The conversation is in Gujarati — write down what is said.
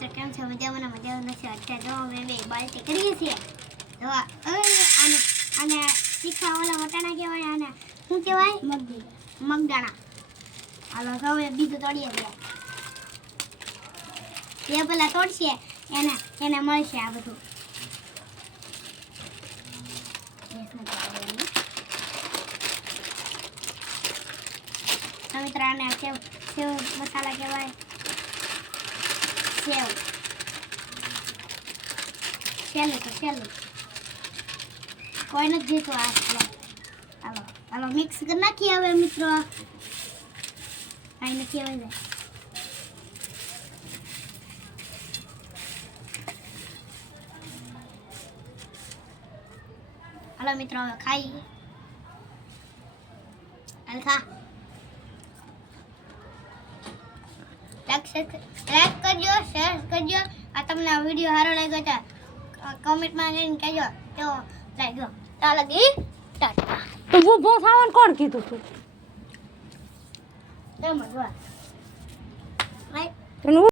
કેમ છે? મજામાં નથી. અત્યારે જો અમે બે બાલટી કરીએ છીએ. તો આને તીખા ઓલા વટાણા કહેવાય, આને શું કહેવાય? મગદાણા. હાલો હવે બીજું તોડીએ છીએ. જે પેલા તોડશે એને મળશે આ બધું. મિત્રાને સેવ મસાલા કહેવાય. સહેલું કોઈ નથી જીતું. હાલો મિક્સ કરી નાખીએ હવે મિત્રો. કાંઈ નથી આવે. હાલો મિત્રો હવે ખાઈ. હાલ ખા. લાઈક કરજો, શેર કરજો. આ તમને આ વિડીયો સારો લાગ્યો છે કમેન્ટમાં કરીને કહેજો કેવો લાગ્યો. ચાલો ગઈ ટાટા. તો ઊભો થવાનું કોણ કીધું તું? એમ જ વાત.